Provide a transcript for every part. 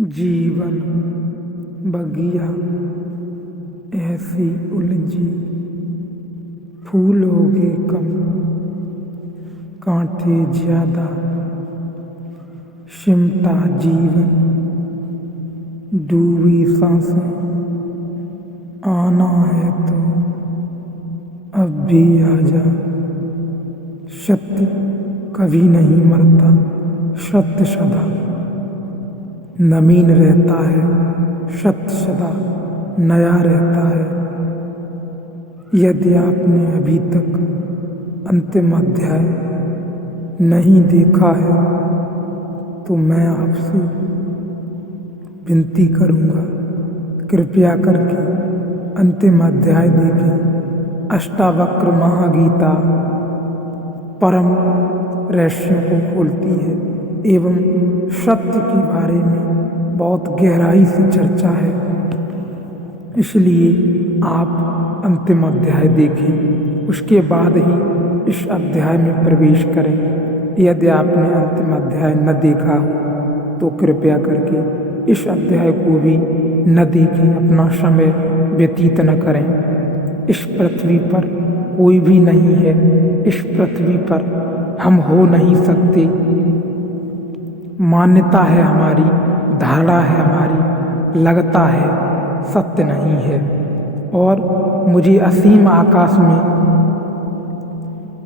जीवन बगिया ऐसी उलझी, फूलोगे कम कांटे ज्यादा, सिमटा जीवन डूबी सांसें, आना है तो अब भी आजा। सत्य कभी नहीं मरता, सत्य सदा नवीन रहता है, सत्य सदा नया रहता है। यदि आपने अभी तक अंतिम अध्याय नहीं देखा है तो मैं आपसे विनती करूंगा, कृपया करके अंतिम अध्याय देखें। अष्टावक्र महागीता परम रहस्यों को खोलती है एवं सत्य के बारे में बहुत गहराई से चर्चा है, इसलिए आप अंतिम अध्याय देखें, उसके बाद ही इस अध्याय में प्रवेश करें। यदि आपने अंतिम अध्याय न देखा हो तो कृपया करके इस अध्याय को भी न देखें, अपना समय व्यतीत न करें। इस पृथ्वी पर कोई भी नहीं है, इस पृथ्वी पर हम हो नहीं सकते। मान्यता है हमारी, धारणा है हमारी, लगता है, सत्य नहीं है। और मुझे असीम आकाश में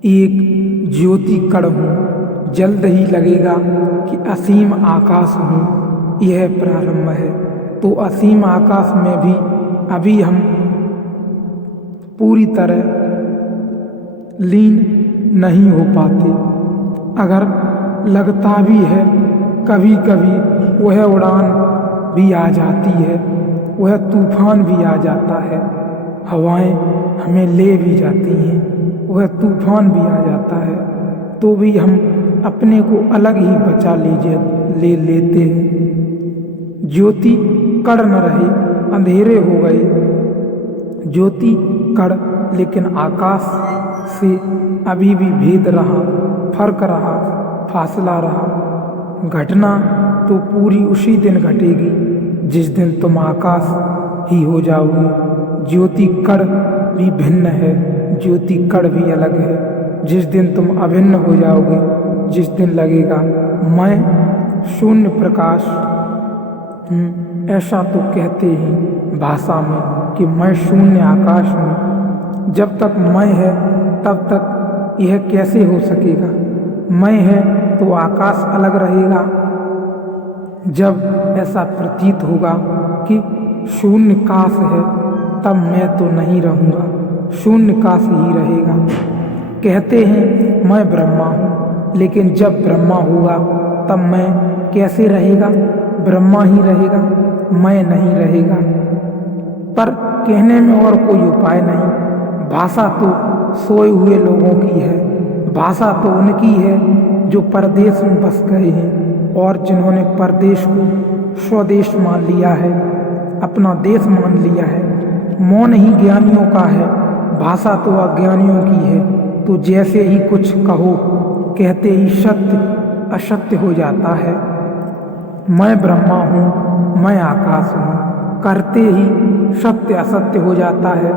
एक ज्योति कण हूँ, जल्द ही लगेगा कि असीम आकाश हूँ, यह प्रारंभ है। तो असीम आकाश में भी अभी हम पूरी तरह लीन नहीं हो पाते। अगर लगता भी है, कभी कभी वह उड़ान भी आ जाती है, वह तूफान भी आ जाता है, हवाएं हमें ले भी जाती हैं, वह तूफान भी आ जाता है, तो भी हम अपने को अलग ही बचा ले लेते हैं। ज्योति कण न रहे, अंधेरे हो गए ज्योति कण, लेकिन आकाश से अभी भी भेद रहा, फर्क रहा, फासला रहा। घटना तो पूरी उसी दिन घटेगी जिस दिन तुम आकाश ही हो जाओगे। ज्योति कण भी भिन्न है, ज्योति कण भी अलग है। जिस दिन तुम अभिन्न हो जाओगे, जिस दिन लगेगा मैं शून्य प्रकाश हूँ, ऐसा तो कहते हैं भाषा में कि मैं शून्य आकाश हूँ। जब तक मैं है तब तक यह कैसे हो सकेगा? मैं है तो आकाश अलग रहेगा। जब ऐसा प्रतीत होगा कि शून्य काश है, तब मैं तो नहीं रहूँगा, शून्य काश ही रहेगा। कहते हैं मैं ब्रह्मा हूँ, लेकिन जब ब्रह्मा होगा तब मैं कैसे रहेगा? ब्रह्मा ही रहेगा, मैं नहीं रहेगा। पर कहने में और कोई उपाय नहीं। भाषा तो सोए हुए लोगों की है, भाषा तो उनकी है जो परदेश में बस गए हैं और जिन्होंने परदेश को स्वदेश मान लिया है, अपना देश मान लिया है। मौन ही ज्ञानियों का है, भाषा तो अज्ञानियों की है। तो जैसे ही कुछ कहो, कहते ही सत्य असत्य हो जाता है। मैं ब्रह्मा हूँ, मैं आकाश हूँ, करते ही सत्य असत्य हो जाता है।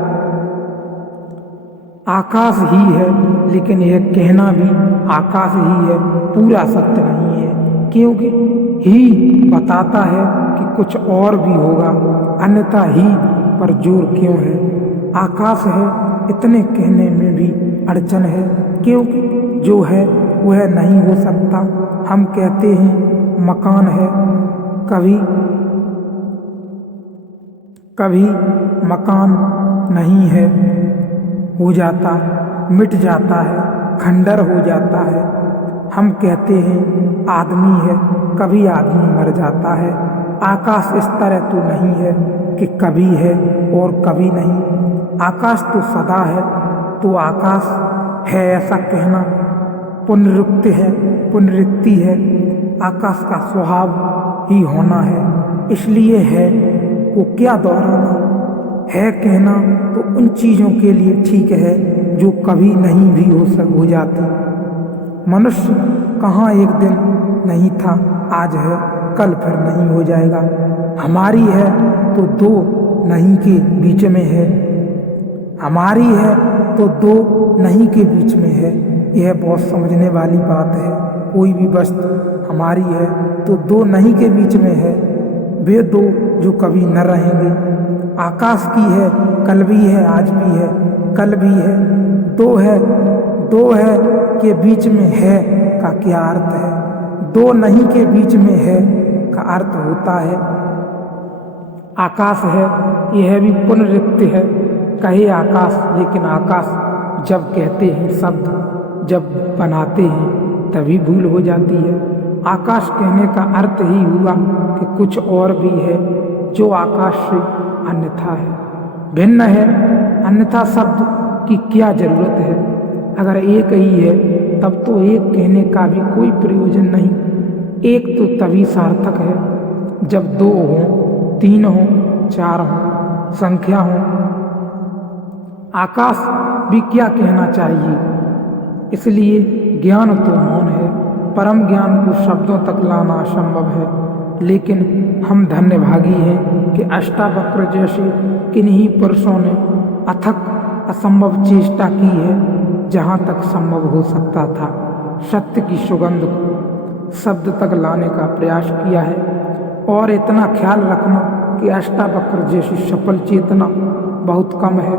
आकाश ही है, लेकिन यह कहना भी आकाश ही है पूरा सत्य नहीं है, क्योंकि ही बताता है कि कुछ और भी होगा, अन्यथा ही पर जोर क्यों है? आकाश है, इतने कहने में भी अड़चन है, क्योंकि जो है वह नहीं हो सकता। हम कहते हैं मकान है, कभी मकान नहीं है, हो जाता, मिट जाता है, खंडर हो जाता है। हम कहते हैं आदमी है, कभी आदमी मर जाता है। आकाश इस तरह तो नहीं है कि कभी है और कभी नहीं। आकाश तो सदा है, तो आकाश है ऐसा कहना पुनरुक्ति है। आकाश का स्वभाव ही होना है, इसलिए है को क्या दोहराना। है कहना तो उन चीज़ों के लिए ठीक है जो कभी नहीं भी हो जाती। मनुष्य कहाँ एक दिन नहीं था, आज है, कल फिर नहीं हो जाएगा। हमारी है तो दो नहीं के बीच में है, हमारी है तो दो नहीं के बीच में है। यह बहुत समझने वाली बात है। कोई भी वस्तु हमारी है तो दो नहीं के बीच में है, वे दो जो कभी न रहेंगे। आकाश की है, कल भी है, आज भी है, कल भी है। दो है के बीच में है का क्या अर्थ है? दो नहीं के बीच में है का अर्थ होता है आकाश है, यह भी पुनरुक्ति है। कहे आकाश, लेकिन आकाश जब कहते हैं शब्द, जब बनाते हैं तभी भूल हो जाती है। आकाश कहने का अर्थ ही हुआ कि कुछ और भी है जो आकाश से अन्यथा है, भिन्न है। अन्यथा शब्द की क्या जरूरत है? अगर एक ही है तब तो एक कहने का भी कोई प्रयोजन नहीं। एक तो तभी सार्थक है जब दो हों, तीन हों, चार हों, संख्या हो। आकाश भी क्या कहना चाहिए? इसलिए ज्ञान तो मौन है। परम ज्ञान को शब्दों तक लाना असंभव है, लेकिन हम धन्यभागी हैं कि अष्टावक्र जैसे किन्हीं पुरुषों ने अथक असंभव चेष्टा की है जहाँ तक संभव हो सकता था। सत्य की सुगंध को शब्द तक लाने का प्रयास किया है। और इतना ख्याल रखना कि अष्टावक्र जैसी सफल चेतना बहुत कम है।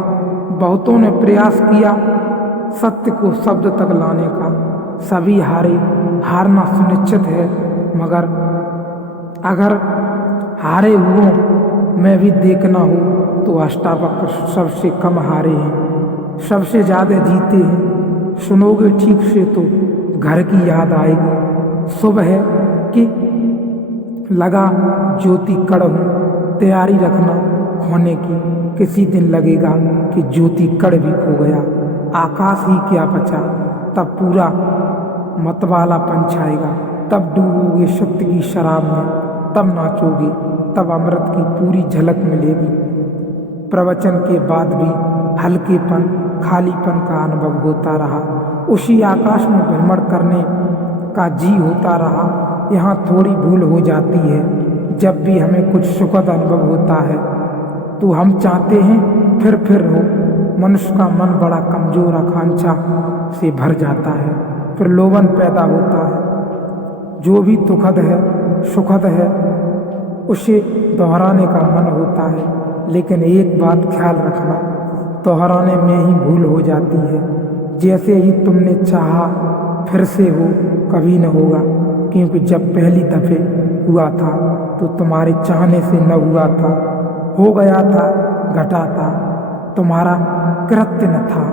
बहुतों ने प्रयास किया सत्य को शब्द तक लाने का, सभी हारे। हारना सुनिश्चित है, मगर अगर हारे हुओं में भी देखना हो तो अष्टावक्र सबसे कम हारे हैं, सबसे ज़्यादा जीते हैं। सुनोगे ठीक से तो घर की याद आएगी। शुभ है कि लगा ज्योति कड़ हूँ, तैयारी रखना खोने की। किसी दिन लगेगा कि ज्योति कड़ भी खो गया, आकाश ही क्या बचा। तब पूरा मतवाला छाएगा, तब डूबोगे सत्य की शराब में, तब नाचोगे, तब अमृत की पूरी झलक मिलेगी। प्रवचन के बाद भी हल्केपन, खालीपन का अनुभव होता रहा। उसी आकाश में भ्रमण करने का जी होता रहा। यहाँ थोड़ी भूल हो जाती है। जब भी हमें कुछ सुखद अनुभव होता है तो हम चाहते हैं फिर हो। मनुष्य का मन बड़ा कमजोर आकांक्षा से भर जाता है, फिर लोभन पैदा होता है। जो भी दुखद है, सुखद है, उसे दोहराने का मन होता है। लेकिन एक बात ख्याल रखना, दोहराने में ही भूल हो जाती है। जैसे ही तुमने चाहा फिर से हो, कभी न होगा, क्योंकि जब पहली दफे हुआ था तो तुम्हारे चाहने से न हुआ था, हो गया था, घटा था, तुम्हारा कृत्य न था।